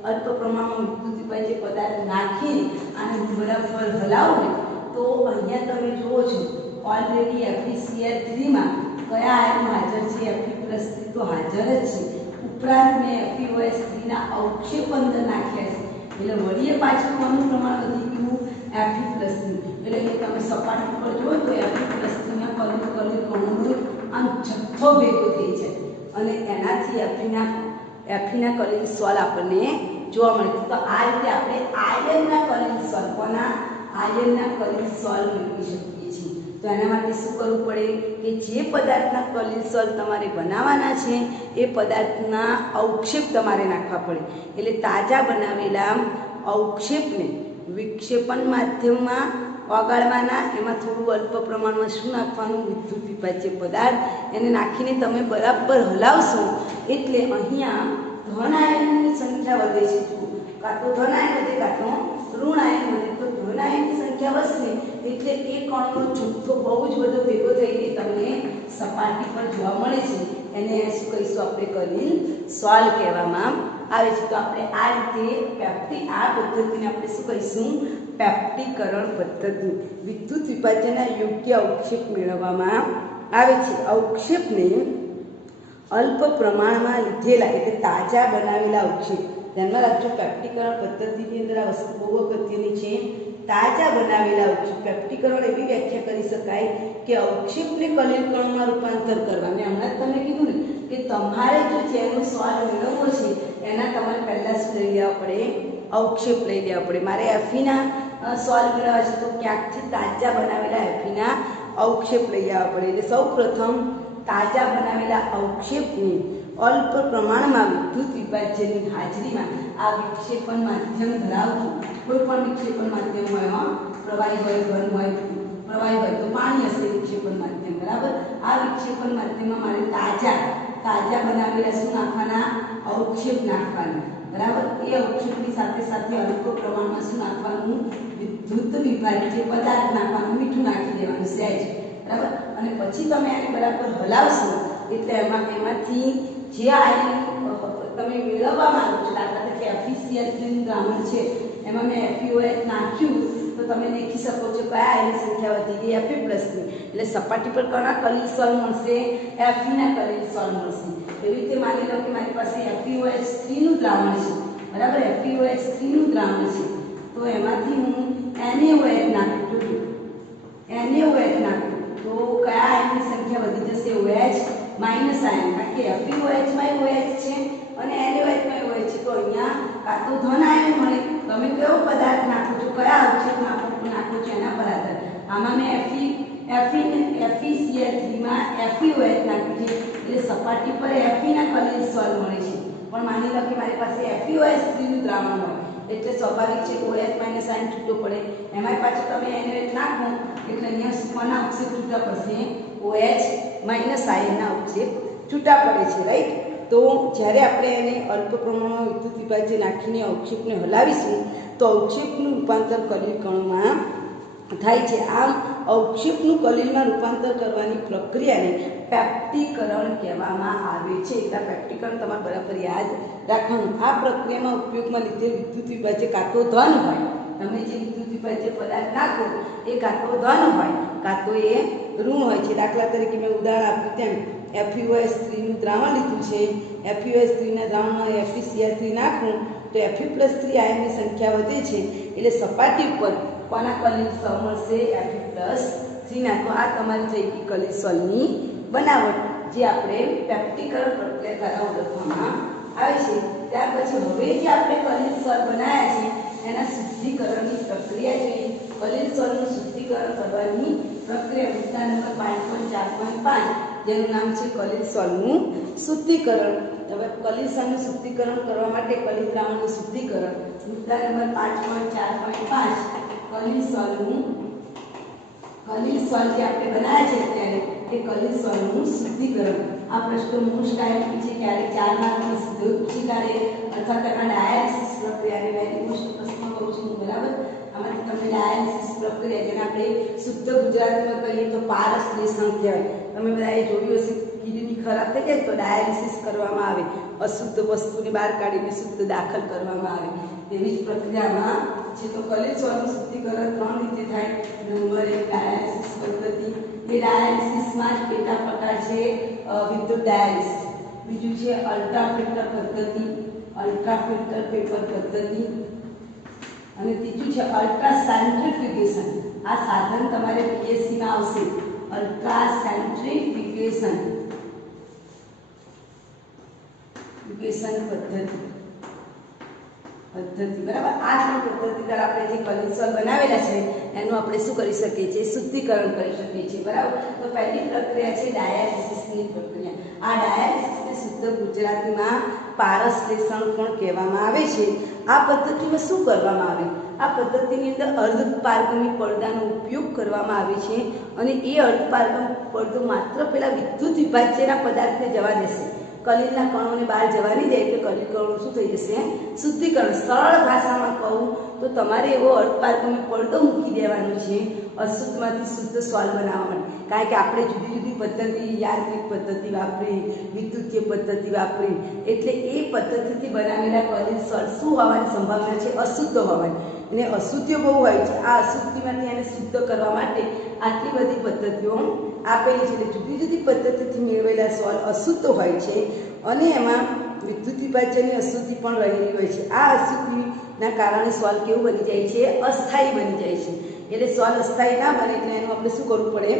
અલ્પ પ્રમાણમાં વિદ્યુત વિભાજ્ય પદાર્થ નાખીને આને બરાબર હલાવું ને તો અહીંયા તમે જુઓ છો ઓલરેડી FeCl3 માં કયા આયનો હાજર છે? Fe+3 તો હાજર જ છે. ઉપરાંત મેં FeOH3 ના અવક્ષેપ અંદર નાખ્યા છે, એટલે વળીએ પાછું કોનું પ્રમાણ વધી ગયું? Fe+3. એટલે એ તમે સપાટી પર જુઓ તો Fe+3 ના કલિલ કણોનો આમ જથ્થો ભેગો થઈ છે, અને એનાથી Fe ના કલિલ સોલ આપણને જોવા મળે. તો આ રીતે આપણે આયનના કલિલ સોલ, કોના? આયનના કલિલ સોલ મેળવી શકીએ છીએ. તો એના માટે શું કરવું પડે કે જે પદાર્થના કલિલ સોલ તમારે બનાવવાના છે એ પદાર્થના અવક્ષેપ તમારે નાખવા પડે. એટલે તાજા બનાવેલા અવક્ષેપને વિક્ષેપણ માધ્યમમાં ઓગાળવાના. એમાં થોડું અલ્પ પ્રમાણમાં શું નાખવાનું? વિદ્યુત વિભાજ્ય પદાર્થ. એને નાખીને તમે બરાબર હલાવશો એટલે અહીંયા ધન આયનની સંખ્યા વધે છે. કાં તો ધન આયન વધે, કાં તો ઋણ આયન વધે. તો ધન આયનની સંખ્યા વધશે એટલે એ કણનો જથ્થો બહુ જ બધો ભેગો થઈને તમને સપાટી પર જોવા મળે છે. એને શું કહીશું આપણે? કલિલ સોલ કહેવામાં આવે છે. તો આપણે આ રીતે આ પદ્ધતિને આપણે શું કહીશું? પેપ્ટીકરણ પદ્ધતિ. વિદ્યુત વિભાજનના યોગ્ય અવક્ષેપ મેળવવામાં આવે છે. અવક્ષેપને અલ્પ પ્રમાણમાં લીધેલા એટલે તાજા બનાવેલા અવક્ષેપ. ધ્યાનમાં રાખજો, પેપ્ટીકરણ પદ્ધતિની અંદર આ વસ્તુ બહુ અગત્યની છે. તાજા બનાવેલા અવક્ષેપ. પેપ્ટીકરણ એવી વ્યાખ્યા કરી શકાય કે અવક્ષેપને કલિલ કણોમાં રૂપાંતર કરવા. મેં હમણાં જ તમને કીધું ને કે તમારે જો જેનો સ્વાદ મેળવવો છે એના તમારે પહેલાં શું લઈ લેવા પડે? અવક્ષેપ લઈ લેવા પડે. મારે Feના સોલ મેળવવા છે તો ક્યાંકથી તાજા બનાવેલા Feના અવક્ષેપ લઈ આવવા પડે. એટલે સૌ પ્રથમ તાજા બનાવેલા અવક્ષેપને અલ્પ પ્રમાણમાં વિદ્યુત વિભાજ્યની હાજરીમાં આ વિક્ષેપણ માધ્યમ ધરાવતું કોઈ પણ વિક્ષેપણ માધ્યમ હોય, પ્રવાહી હોય, ઘન હોય, પ્રવાહી હોય તો પાણી હશે વિક્ષેપણ માધ્યમ. બરાબર. આ વિક્ષેપણ માધ્યમમાં મારે તાજા બનાવેલા શું નાખવાના? અવક્ષેપ નાખવાના. બરાબર. એ અવક્ષેપની સાથે સાથે અલ્પ પ્રમાણમાં શું નાખવાનું? વિદ્યુત વિભાજ્ય પદાર્થ નાખવાનું. મીઠું નાખી દેવાનું સહેજ. બરાબર. અને પછી તમે આને બરાબર હલાવશો એટલે એમાંથી જે આયન તમે મેળવવા માંગો છો, દાખલા તરીકે FeCl3 નું દ્રાવણ છે, એમાં મેં FeOH નાખ્યું તો તમે દેખી શકો છો કયા આયનની સંખ્યા વધી ગઈ? Fe+3. એટલે સપાટી પર કયા કલિલ સોલ મળશે? Feના કલિલ સોલ મળશે. એવી રીતે માની લો કે મારી પાસે FeOH3 નું દ્રાવણ છે. બરાબર. FeOH3 નું દ્રાવણ છે તો એમાંથી હું NaOH નાખું. NaOH નાખું તો કયા આયનની સંખ્યા વધી જશે? OH- ion. કારણ કે FeOH માં OH છે અને NaOH માં OH છે. તો અહીંયા કાં તો ધન આયન મળે. તમે કયો પદાર્થ નાખો છો, કયા અવક્ષેપ નાખો છો એના પર આધાર. આમાં મેં FeCl3 માં FeOH નાખ્યું છે એટલે સપાટી પર Feના કલિલ સોલ મળે છે. પણ માની લો કે મારી પાસે FeOH3 નું દ્રાવણ હોય એટલે સ્વાભાવિક છે OH- આયન છૂટો પડે. એમાં પાછું તમે NaOH નાખો એટલે અહીંયા કોના અવક્ષેપ છૂટા પડશે? OH- આયનના અવક્ષેપ છૂટા પડે છે. રાઈટ. તો જ્યારે આપણે એને અલ્પ પ્રમાણમાં વિદ્યુત વિભાજ્ય નાખીને અવક્ષેપને હલાવીશું તો અવક્ષેપનું રૂપાંતર કલિલ કણોમાં થાય છે. આમ અવક્ષેપનું કલિલમાં રૂપાંતર કરવાની પ્રક્રિયાને પેપ્ટીકરણ કહેવામાં આવે છે. એટલે પેપ્ટીકરણ તમારે બરાબર યાદ રાખવાનું. આ પ્રક્રિયામાં ઉપયોગમાં લીધેલ વિદ્યુત વિભાજ્ય કાં તો ધન હોય, તમે જે વિદ્યુત વિભાજ્ય પદાર્થ નાખો એ કાં તો ધન હોય કાં તો એ ઋણ હોય છે. દાખલા તરીકે મેં ઉદાહરણ આપ્યું તેમ FeOH3 નું દ્રાવણ લીધું છે. FeOH3 ના દ્રાવણમાં FeCl3 નાખું તો Fe+3 આયનની સંખ્યા વધે છે એટલે સપાટી ઉપર કોના કલિલ સોલ મળશે? Fe+3 ના. તો આ તમારી થઈ ગઈ કલિલ સોલની બનાવટ, જે આપણે પેપ્ટીકરણ પ્રક્રિયા દ્વારા ઓળખવામાં આવે છે. ત્યાર પછી હવે જે આપણે કલિલ સોલ બનાવ્યા છે એના શુદ્ધિકરણની પ્રક્રિયા જોઈએ. કલિલ સોલનું શુદ્ધિકરણ કરવાની પ્રક્રિયા મુદ્દા નંબર 5.4.5 જેનું નામ છે કલિલ સોલનું શુદ્ધિકરણ। હવે કલિલ સોલનું શુદ્ધિકરણ કરવા માટે કલિલ દ્રાવણનું શુદ્ધિકરણ મુદ્દા નંબર 5.4.5 કલિલ સોલ જે આપણે બનાવ્યા છે ત્યારે એ કલિલ સોલનું શુદ્ધિકરણ। આ પ્રશ્નો મોસ્ટ આઈએમપી છે, ક્યારેક 4 માર્કમાં સીધો પૂછી કાઢે અથવા તેમાં ડાયાલિસિસ પ્રક્રિયાને વેરી મોસ્ટ પ્રશ્નો કહું છું બરાબર। આમાંથી તમને ડાયાલિસિસ પ્રક્રિયા જેને આપણે શુદ્ધ ગુજરાતીમાં કહીએ તો પારસલેષણ કહેવાય। તમે બધાએ જોયું હશે, કિડની ખરાબ થઈ જાય તો ડાયાલિસિસ કરવામાં આવે, અશુદ્ધ વસ્તુને બહાર કાઢીને શુદ્ધ દાખલ કરવામાં આવે। તેવી જ પ્રક્રિયામાં છે તો કલિલ સોલનું શુદ્ધિકરણ 3 રીતે થાય। નંબર 1 ડાયાલિસિસ પદ્ધતિ, એ ડાયાલિસિસમાં જ પેટા પ્રકાર છે વિદ્યુત ડાયાલિસિસ, બીજું છે અલ્ટ્રાફિલ્ટર પદ્ધતિ, અલ્ટ્રાફિલ્ટર પેપર પદ્ધતિ, અને ત્રીજું છે અલ્ટ્રા સેન્ટ્રીફ્યુગેશન। આ સાધન તમારે પીએસસી માં આવશે, અલ્ટ્રા સેન્ટ્રીફ્યુગેશન પદ્ધતિ બરાબર। આ ત્રણ પદ્ધતિ દ્વારા આપણે જે કલિલ સોલ બનાવેલા છે એનું આપણે શું કરી શકીએ છીએ, શુદ્ધિકરણ કરી શકીએ છીએ બરાબર। તો પહેલી પ્રક્રિયા છે ડાયાલિસિસની પ્રક્રિયા। આ ડાયાલિસિસને શુદ્ધ ગુજરાતીમાં પારસલેષણ પણ કહેવામાં આવે છે। આ પદ્ધતિમાં શું કરવામાં આવે, આ પદ્ધતિની અંદર અર્ધપારગમી પડદાનો ઉપયોગ કરવામાં આવે છે અને એ અર્ધપારગમ પડદો માત્ર પેલા વિદ્યુત વિભાજ્યના પદાર્થને જવા દેશે, કલિલના કણોને બહાર જવા નહીં દે, એટલે કલિલ કણો શું થઈ જશે, શુદ્ધિકરણ। સરળ ભાષામાં કહું તો તમારે એવો અર્ધપારગમી પડદો મૂકી દેવાનો છે અશુદ્ધમાંથી શુદ્ધ સોલ બનાવવા માટે। કારણ કે આપણે જુદી જુદી પદ્ધતિ, યાંત્રિક પદ્ધતિ વાપરી, વિદ્યુતીય પદ્ધતિ વાપરી, એટલે એ પદ્ધતિથી બનાવેલા કલિલ સોલ શું હોવાની સંભાવના છે, અશુદ્ધ હોવાની, અને અશુદ્ધિઓ બહુ હોય છે। આ અશુદ્ધિમાંથી એને શુદ્ધ કરવા માટે આટલી બધી પદ્ધતિઓ આપેલી છે। એટલે જુદી જુદી પદ્ધતિથી મેળવેલા સોલ અશુદ્ધ હોય છે અને એમાં વિદ્યુત વિભાજ્યની અશુદ્ધિ પણ રહેલી હોય છે। આ અશુદ્ધિના કારણે સોલ કેવું બની જાય છે, અસ્થાયી બની જાય છે। એટલે સોલ અસ્થાયી ના બને એટલે એનું આપણે શું કરવું પડે,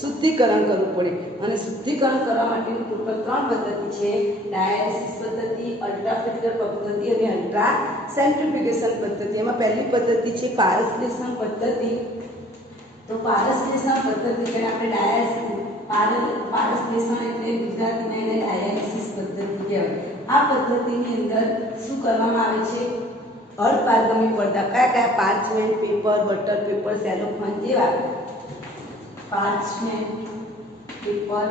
શુદ્ધિકરણ કરવું પડે। અને શુદ્ધિકરણ કરવા માટેની ટોટલ 3 પદ્ધતિ છે, ડાયાલિસિસ પદ્ધતિ, અલ્ટ્રાફિલ્ટર પદ્ધતિ અને અલ્ટ્રા સેન્ટ્રીફ્યુગેશન પદ્ધતિ। એમાં પહેલી પદ્ધતિ છે પારસલેષણ પદ્ધતિ। તો પારસલેષણ પદ્ધતિ જેને આપણે પારસલેષણ એટલે ગુજરાતીમાં એને ડાયાલિસિસ પદ્ધતિ કહેવાય। આ પદ્ધતિની અંદર શું કરવામાં આવે છે, અર્ધપારગમી પડદા કયા કયા, પાર્ચમેન્ટ પેપર, બટર પેપર, સેલોફોન જેવા, પાર્ચમેન્ટ પેપર,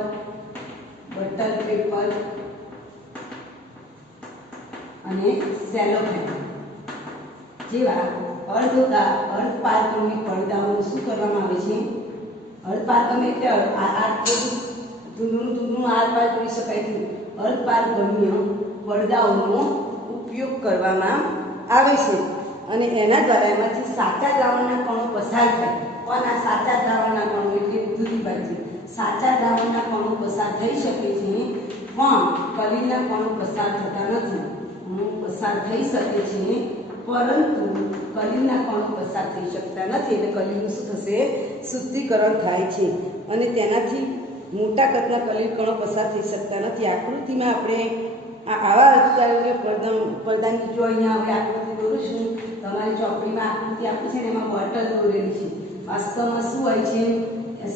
બટર પેપર અને સેલોફોન જેવા અર્ધપારગમી પડદાઓનું શું કરવામાં આવે છે, અર્ધપારગમી એટલે ધૂંધળું આરપાર કરી શકાય છે, અર્ધપારગમ્ય પડદાઓનો ઉપયોગ કરવામાં આવે છે। અને એના દ્વારા એમાંથી સાચા દ્રાવણના કણો પસાર થાય, પણ આ સાચા દ્રાવણના કણો એટલે વિદ્યુત વિભાજ્ય સાચા દ્રાવણના કણો પસાર થઈ શકે છે, પણ કલિલના કણો પસાર થતા નથી। પસાર થઈ શકે છે પરંતુ કલિલના કણો પસાર થઈ શકતા નથી, એટલે કલિલનું શું થશે, શુદ્ધિકરણ થાય છે અને તેનાથી મોટા કદના કલિલ કણો પસાર થઈ શકતા નથી। આકૃતિમાં આપણે આવા અત્યારે પડદાની જો અહીંયા આપણે આકૃતિ દોરું છું, તમારી ચોપડીમાં આકૃતિ આપી છે ને એમાં બોટલ દોરેલી છે। વાસ્તવમાં શું હોય છે,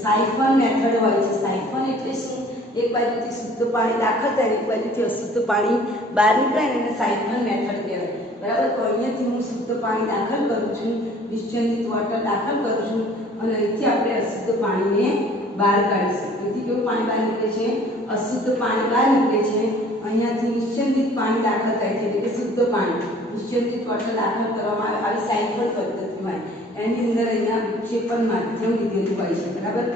સાયફન મેથડ હોય છે। સાયફન એટલે શું, એક બાજુથી શુદ્ધ પાણી દાખલ થાય, એક બાજુથી અશુદ્ધ પાણી બહાર નીકળે ને એને સાયફન મેથડ કહેવાય બરાબર। તો અહીંયાથી હું શુદ્ધ પાણી દાખલ કરું છું, નિશ્ચયિત વોટર દાખલ કરું છું અને અહીંથી આપણે અશુદ્ધ પાણીને બહાર કાઢીશું। અહીંથી કેવું પાણી બહાર નીકળે છે, અશુદ્ધ પાણી બહાર નીકળે છે। અહીંયાથી નિશ્ચયિત પાણી દાખલ થાય છે એટલે કે શુદ્ધ પાણી, નિશ્ચયિત વોટર દાખલ કરવામાં આવે, આવી સાયફન પદ્ધતિ હોય। એની અંદર અહીંયા વિક્ષેપણ માધ્યમ લીધેલું હોય છે બરાબર।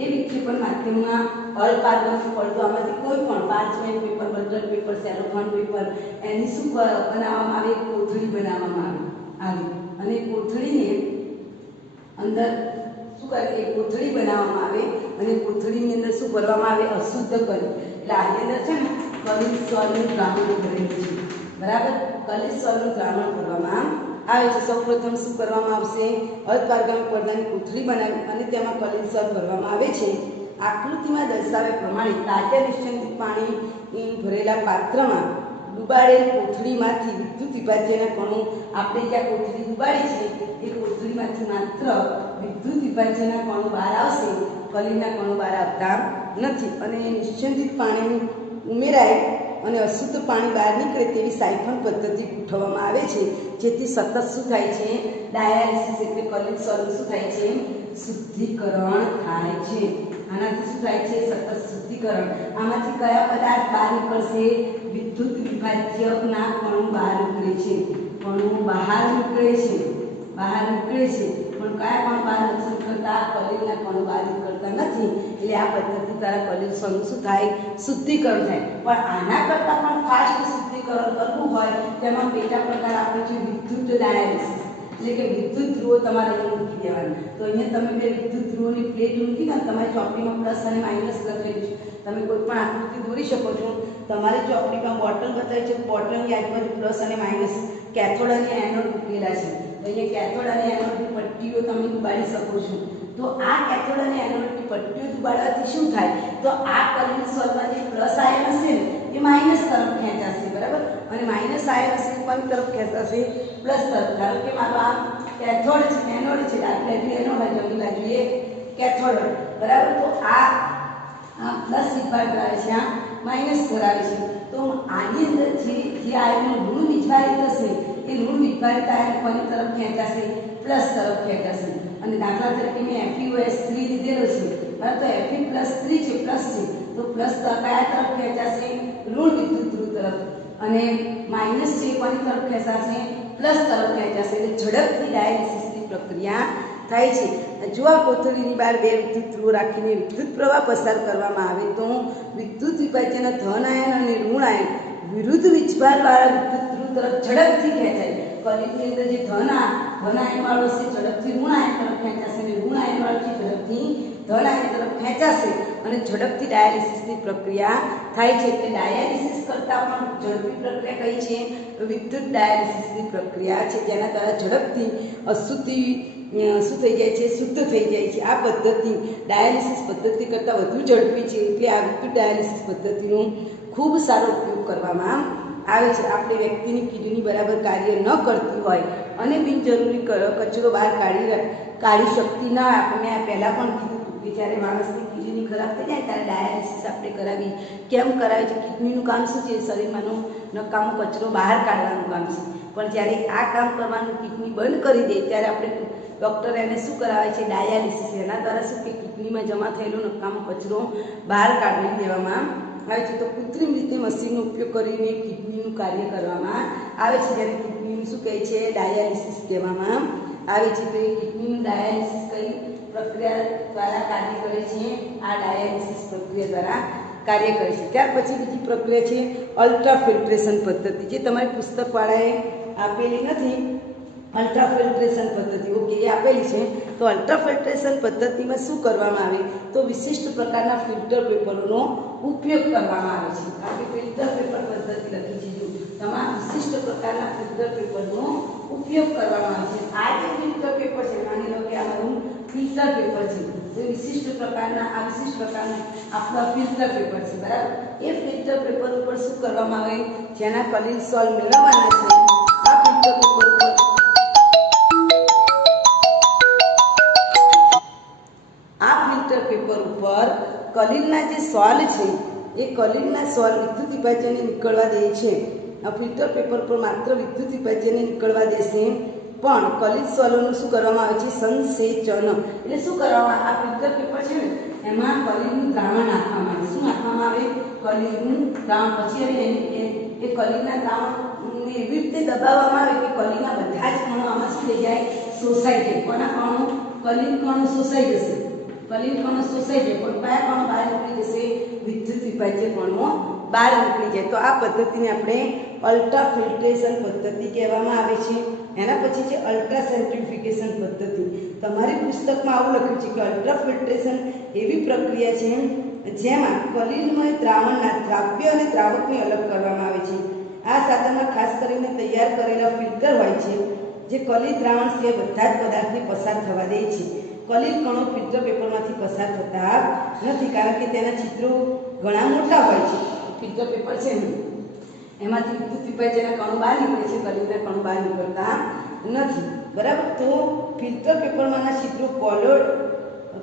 એ વિક્ષેપણ માધ્યમમાં અર્ધપારગમી પડદો આમાંથી કોઈ પણ parchment paper, butter paper, cellophane paper, એની શું બનાવવામાં આવે, કોથળી બનાવવામાં આવે અને કોથળીને અંદર શું કરે, એ કોથળી બનાવવામાં આવે અને કોથળીની અંદર શું ભરવામાં આવે, અશુદ્ધ કલિલ। એટલે આની અંદર છે ને કલિલ સોલનું દ્રાવણ ભરેલું છે બરાબર। કલિલ સોલનું દ્રાવણ ભરવામાં આવે છે। સૌપ્રથમ શું કરવામાં આવશે, અર્ધપારગમી પડદાની કોથળી બનાવી અને તેમાં કલિલ સોલ ભરવામાં આવે છે। આકૃતિમાં દર્શાવ્યા પ્રમાણે તાજા નિશ્ચયિત પાણી ભરેલા પાત્રમાં ડુબાડેલ કોથળીમાંથી વિદ્યુત વિભાજ્યના કણો, આપણે જ્યાં કોથળી ડુબાડી છે એ કોથળીમાંથી માત્ર વિદ્યુત વિભાજ્યના કણો બહાર આવશે કલીના કણો બહાર આવતા નથી અને નિશ્ચિંતિત પાણી ઉમેરાય અને અશુદ્ધ પાણી બહાર નીકળે તેવી સાયફન પદ્ધતિ ગોઠવવામાં આવે છે, જેથી સતત શું થાય છે, ડાયાલિસિસ એટલે કલિન સોલ્યુશન શું થાય છે, શુદ્ધિકરણ થાય છે. આનાથી શું થાય છે, સતત શુદ્ધિકરણ. આમાંથી કયા પદાર્થ બહાર નીકળશે, વિદ્યુત વિભાજ્યના કણો બહાર નીકળે છે, કણો બહાર નીકળે છે, બહાર નીકળે છે. પણ કયા કણો બહાર નથી નીકળતા, કલિનના કણો બહાર નીકળતા નથી. એટલે આ પદ્ધતિ દ્વારા કલિન સોલ્યુશન શું થાય, શુદ્ધિકરણ થાય. પણ આના કરતાં પણ ફાસ્ટ શુદ્ધિકરણ કરવું હોય તેમાં પેટા પ્રકાર આપણે છે વિદ્યુત ડાયાલિસિસ, એટલે કે વિદ્યુત ધ્રુવો તમારે અહીં મૂકી દેવાના. તો અહીંયા તમે બે વિદ્યુત ધ્રુવોની પ્લેટ મૂકી દો, તમારી ચોપડીમાં પ્લસ અને માઇનસ લખેલું છે. તમે કોઈ પણ આકૃતિ દોરી શકો છો. તમારી ચોપડીમાં બોટલ બતાવી છે, બોટલની આજુબાજુ પ્લસ અને માઇનસ કેથોડ અને એનોડ મૂકેલા છે. તો અહીંયા કેથોડ અને એનોડની પટ્ટીઓ તમે દબાડી શકો છો. તો આ કેથોડ અને એનોડની પટ્ટીઓ દબાડવાથી શું થાય, તો આ કલિન સોલ્વમાં જે પ્લસ આયન હશે ને એ માઇનસ તરફ ખેંચાશે, બરાબર, અને માઇનસ આયન હશે કોની તરફ ખેંચાશે, પ્લસ તરફ. ધારો કે મારો આ કેથોડ છે, એનોડ છે, ડાબી બાજુ એનોડ હોય, જમણી બાજુએ કેથોડ હોય, બરાબર. તો આ પ્લસ વિભાગ ધરાવે છે, આ માઇનસ ધરાવે છે. તો આની અંદર જે આયનો ઋણ વિભાજિત હશે એ ઋણ વિભાજિત આયન કોની તરફ ખેંચાશે, પ્લસ તરફ ખેંચાશે. અને દાખલા તરીકે મેં FeOH3 લીધેલો છે, બરાબર. તો Fe+3 છે, પ્લસ છે, તો પ્લસ કયા તરફ ખેંચાશે, ઋણ વિદ્યુત ધ્રુવ તરફ. અને માઇનસ છે કોની તરફ ખેંચાશે, પ્લસ તરફ ખેંચાશે. એટલે ઝડપથી ડાયાલિસિસની પ્રક્રિયા થાય છે. જો આ કોથળીની બહાર બે વિદ્યુત ધ્રુવો રાખીને વિદ્યુત પ્રવાહ પસાર કરવામાં આવે તો વિદ્યુત વિભાજ્યના ધન આયન અને ઋણ આયન વિરુદ્ધ વીજભારવાળા વિદ્યુત ધ્રુવ તરફ ઝડપથી ખેંચાય. કલિનની અંદર જે ધન આયન વાળો છે ઝડપથી ઋણ આયન તરફ ખેંચાશે અને ઋણ આયન વાળો છે ઝડપથી ધન આયન તરફ ખેંચાશે અને ઝડપથી ડાયાલિસિસની પ્રક્રિયા થાય છે. એટલે ડાયાલિસિસ કરતાં પણ ઝડપી પ્રક્રિયા કઈ છે, વિદ્યુત ડાયાલિસિસની પ્રક્રિયા છે, જેના દ્વારા ઝડપથી અશુદ્ધિ શું થઈ જાય છે, શુદ્ધ થઈ જાય છે. આ પદ્ધતિ ડાયાલિસિસ પદ્ધતિ કરતાં વધુ ઝડપી છે. એટલે આ વિદ્યુત ડાયાલિસિસ પદ્ધતિનો ખૂબ સારો ઉપયોગ કરવામાં આવે છે. આપણે વ્યક્તિની કિડની બરાબર કાર્ય ન કરતી હોય અને બિનજરૂરી કચરો બહાર કાઢી શકતી ના, આપણે આ પહેલાં પણ કીધું હતું કે જ્યારે માણસની કિડની ખરાબ થઈ જાય ત્યારે ડાયાલિસિસ આપણે કરાવી. કેમ કરાવે છે, કિડનીનું કામ શું છે, શરીરમાંનો નકામો કચરો બહાર કાઢવાનું કામ છે. પણ જ્યારે આ કામ કરવાનું કિડની બંધ કરી દે ત્યારે આપણે ડૉક્ટર એને શું કરાવે છે, ડાયાલિસિસ. એના દ્વારા શું કે કિડનીમાં જમા થયેલો નકામો કચરો બહાર કાઢી દેવામાં આવે છે. તો કૃત્રિમ રીતે મશીનનો ઉપયોગ કરીને કિડનીનું કાર્ય કરવામાં આવે છે, જ્યારે કિડનીનું શું કહે છે, ડાયાલિસિસ કહેવામાં આવે છે. તો એ કિડનીનું ડાયાલિસિસ કઈ પ્રક્રિયા દ્વારા કાર્ય કરે છે, આ ડાયાલિસિસ પ્રક્રિયા દ્વારા કાર્ય કરે છે. ત્યાર પછી બીજી પ્રક્રિયા છે અલ્ટ્રા ફિલ્ટ્રેશન પદ્ધતિ, જે તમારી પુસ્તકવાળાએ આપેલી નથી. અલ્ટ્રા ફિલ્ટ્રેશન પદ્ધતિ ઓકે એ આપેલી છે. તો અલ્ટ્રા ફિલ્ટ્રેશન પદ્ધતિમાં શું કરવામાં આવે, તો વિશિષ્ટ પ્રકારના ફિલ્ટર પેપરોનો ઉપયોગ કરવામાં આવે છે. આપણે ફિલ્ટર પેપર પદ્ધતિ લખી છે, જો તમામ વિશિષ્ટ પ્રકારના ફિલ્ટર પેપરનો ઉપયોગ કરવામાં આવે છે. આ જે ફિલ્ટર પેપર છે, માની લો કે આ મારું ફિલ્ટર પેપર છે, તો વિશિષ્ટ પ્રકારના આપણા ફિલ્ટર પેપર છે, બરાબર. એ ફિલ્ટર પેપર ઉપર શું કરવામાં આવે, જેના કલિન સોલ્વ મેળવવાના છે, આ ફિલ્ટર પેપર ઉપર કલિનના જે સોલ છે એ કલિનના સોલ વિદ્યુત વિભાજ્યને નીકળવા દે છે. આ ફિલ્ટર પેપર પર માત્ર વિદ્યુત વિભાજ્યને નીકળવા દેશે, પણ કલિન સોલોનું શું કરવામાં આવે છે, સંસેચન. એટલે શું કરવામાં, આ ફિલ્ટર પેપર છે ને એમાં કલિનનું દ્રાવણ નાખવામાં આવે. શું નાખવામાં આવે, કલિનનું દ્રાવણ. પછી એ કલિનના દ્રાવણને એવી રીતે દબાવવામાં આવે કે કલિનના બધા જ કણો આમાં શું થઈ જાય, શોષાઈ જાય. કોના કણો, કલિન કણો શોષાઈ જશે. કલિન કણો શોષાઈ જાય, પણ કયા કણો બહાર નીકળી જશે, વિદ્યુત વિભાજ્ય કણો બહાર નીકળી જાય. તો આ પદ્ધતિને આપણે અલ્ટ્રા ફિલ્ટ્રેશન પદ્ધતિ કહેવામાં આવે છે. એના પછી છે અલ્ટ્રા સેન્ટ્રીફ્યુગેશન પદ્ધતિ. તમારી પુસ્તકમાં આવું લખ્યું છે કે અલ્ટ્રા ફિલ્ટ્રેશન એવી પ્રક્રિયા છે જેમાં કલિનમય દ્રાવણના દ્રાવ્ય અને દ્રાવકને અલગ કરવામાં આવે છે. આ સાધનમાં ખાસ કરીને તૈયાર કરેલા ફિલ્ટર હોય છે, જે કલિન દ્રાવણ સિવાય બધા જ પદાર્થને પસાર થવા દે છે. કલિન કણો ફિલ્ટર પેપરમાંથી પસાર થતા નથી, કારણ કે તેના છિદ્રો ઘણા મોટા હોય છે. ફિલ્ટર પેપર છે ને એમાંથી વિદ્યુત વિભાજ્યના કણો બહાર નીકળે છે, કલિનના કણો બહાર નીકળતા નથી, બરાબર. તો ફિલ્ટર પેપરમાંના છિદ્રો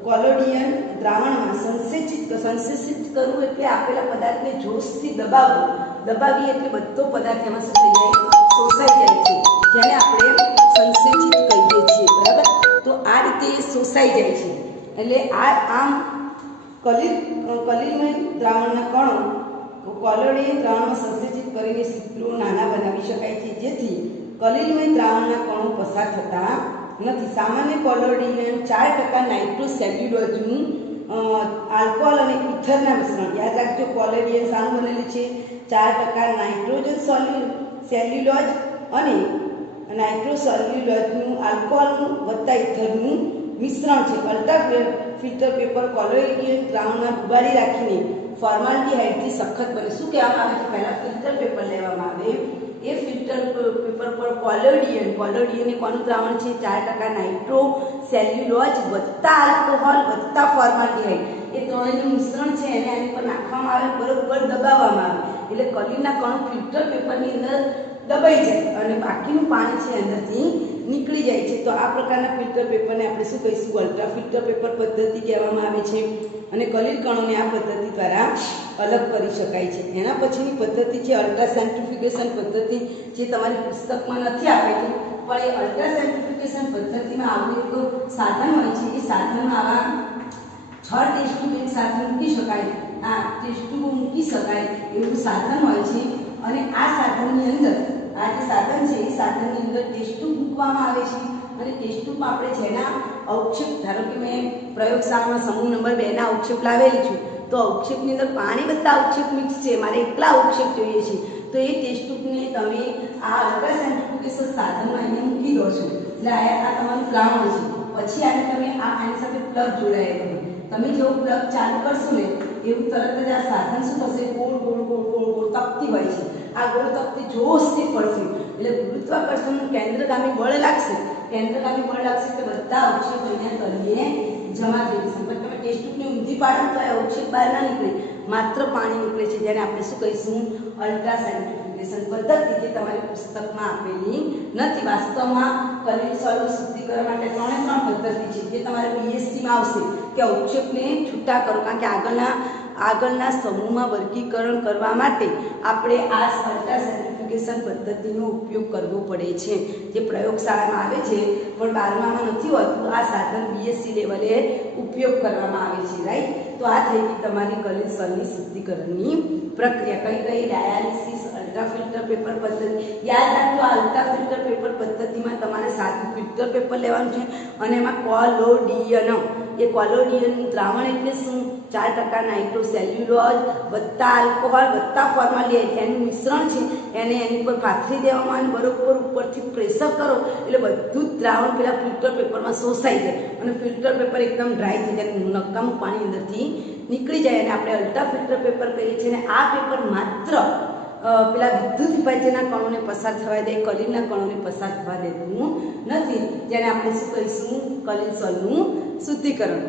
કોલોડિયન દ્રાવણમાં સંશ્લેષિત કરવું એટલે આપેલા પદાર્થને જોશથી દબાવીએ એટલે બધો પદાર્થ એમાં શું થઈ જાય, શોષાઈ જાય છે, જેને આપણે સંશ્લેષિત કહીએ છીએ, બરાબર. તો આ રીતે શોષાઈ જાય છે. એટલે આમ કલિલમય દ્રાવણના કણો કોલોડિયન દ્રાવણમાં સંશ્લેષિત કરીને સૂત્રો નાના બનાવી શકાય છે, જેથી કલિલમય દ્રાવણના કણો પસાર થતા નથી. સામાન્ય કોલોડિયન 4% નાઇટ્રોસેલ્યુલોઝનું આલ્કોહોલ અને ઇથરના મિશ્રણ. યાદ રાખજો, કોલોડિયન શાનું બનેલું છે? 4% નાઇટ્રોજન સેલ્યુલોઝ અને નાઇટ્રોસેલ્યુલોઝનું આલ્કોહોલ વત્તા ઇથરનું મિશ્રણ છે. અલ્ટ્રા ફિલ્ટર પેપર કોલોડિયન દ્રાવણમાં ડુબાડી રાખીને ફોર્માલ્ડીહાઇડથી સખત બને. શું કહેવામાં આવે છે? પહેલાં ફિલ્ટર પેપર લેવામાં આવે, એ ફિલ્ટર પેપર પર કોલોડિયન એ કોનું દ્રાવણ છે? 4% નાઇટ્રો સેલ્યુલોઝ વત્તા આલ્કોહોલ વત્તા ફોર્માલ્ડીહાઇડ, એ ત્રણેયનું મિશ્રણ છે, એને આની પર નાખવામાં આવે, બરોબર દબાવવામાં આવે, એટલે કલિલના કણો ફિલ્ટર પેપરની અંદર દબાઈ જાય અને બાકીનું પાણી છે અંદરથી નીકળી જાય છે. તો આ પ્રકારના ફિલ્ટર પેપરને આપણે શું કહીશું? અલ્ટ્રા ફિલ્ટર પેપર પદ્ધતિ કહેવામાં આવે છે. અને કલિલ કણોને આ પદ્ધતિ દ્વારા અલગ કરી શકાય છે. એના પછીની પદ્ધતિ છે અલ્ટ્રા સેન્ટ્રીફ્યુગેશન પદ્ધતિ, જે તમારી પુસ્તકમાં નથી આપેલી, પણ એ અલ્ટ્રા સેન્ટ્રીફ્યુગેશન પદ્ધતિમાં આવું એક સાધન હોય છે. એ સાધનમાં આવા 6 ટેસ્ટ ટ્યુબ એક સાથે મૂકી શકાય, આ ટેસ્ટ ટ્યુબ મૂકી શકાય એવું સાધન હોય છે. અને આ સાધનની અંદર, આ જે સાધન છે એ સાધનની અંદર ટેસ્ટ ટ્યુબ મૂકવામાં આવે છે. અને ટેસ્ટ ટ્યુબમાં આપણે જેના અવક્ષેપ, ધારો કે મેં પ્રયોગશાળામાં સમૂહ નંબર 2 ના અવક્ષેપ લાવેલી છું, તો અવક્ષેપની અંદર પાણી બધા અવક્ષેપ મિક્સ છે, મારે એકલા અવક્ષેપ જોઈએ છે, તો એ ટેસ્ટ ટ્યુબને તમે આ અલ્ટ્રા સેન્ટ્રીફ્યુગેશન સાધનમાં અહીંયા મૂકી દો છો. એટલે આ તમારું દ્રાવણ છે. પછી આને તમે આની સાથે પ્લગ જોડાયેલું હોય, તમે જેવો પ્લગ ચાલુ કરશો ને એવું તરત જ આ સાધન શું થશે? ગોળ ગોળ ગોળ ગોળ ગોળ તપતી હોય છે. આ ગોળ તપતી જોશથી ફરશે, એટલે ગુરુત્વાકર્ષણનું કેન્દ્રગામી બળ લાગશે. કેન્દ્રગામી બળ લાગશે એટલે બધા અવક્ષેપ અહીંયા તળિયે જમા થઈ જશે. પણ તમે ટેસ્ટ ટ્યુબની ઊંધી પાડો તો આ અવક્ષેપ બહાર ના નીકળે, માત્ર પાણી નીકળે છે, જેને આપણે શું કહીશું? અલ્ટ્રા સેન્ટ્રીફ્યુગેશન પદ્ધતિ, જે તમારી પુસ્તકમાં આપેલી નથી. વાસ્તવમાં કલિલ સોલ્યુટ શુદ્ધિકરણ માટે 3 પદ્ધતિ છે, જે તમારે બીએસસીમાં આવશે કે અવક્ષેપને છૂટા કરો, કારણ કે આગળના સમૂહમાં વર્ગીકરણ કરવા માટે આપણે આ અલ્ટ્રા સેન્ટ્રીફ્યુગેશન પદ્ધતિનો ઉપયોગ કરવો પડે છે, જે પ્રયોગશાળામાં આવે છે પણ 12મામાં નથી હોતું. આ સાધન બીએસસી લેવલે ઉપયોગ કરવામાં આવે છે, રાઈટ. તો આ થઈ ગઈ તમારી કલિલ સોલ્યુટ શુદ્ધિકરણની પ્રક્રિયા. કઈ ડાયાલિસિસ, અલ્ટ્રા ફિલ્ટર પેપર પદ્ધતિ. યાદ રાખજો, આ અલ્ટ્રા ફિલ્ટર પેપર પદ્ધતિમાં તમારે સાદું ફિલ્ટર પેપર લેવાનું છે અને એમાં કોલોડિયન, એ કોલોડિયનનું દ્રાવણ એટલે શું? 4% નાઇટ્રોસેલ્યુલોઝ વત્તા આલ્કોહોલ વત્તા ફોર્માલ્ડીહાઇડ, એનું મિશ્રણ છે. એને એની પર પાથરી દેવામાં અને બરોબર ઉપરથી પ્રેશર કરો એટલે બધું જ દ્રાવણ પેલા ફિલ્ટર પેપરમાં શોષાઈ જાય અને ફિલ્ટર પેપર એકદમ ડ્રાય થઈ જાય, નકામું પાણી અંદરથી નીકળી જાય. અને આપણે અલ્ટ્રા ફિલ્ટર પેપર કહીએ છીએ. અને આ પેપર માત્ર પેલા વિદ્યુત વિભાજનના કણોને પસાર થવા દે, કલિલના કણોને પસાર થવા દેતું નથી, જેને આપણે શું કહીશું? કલિલ સોલ્યુટનું શુદ્ધિકરણ.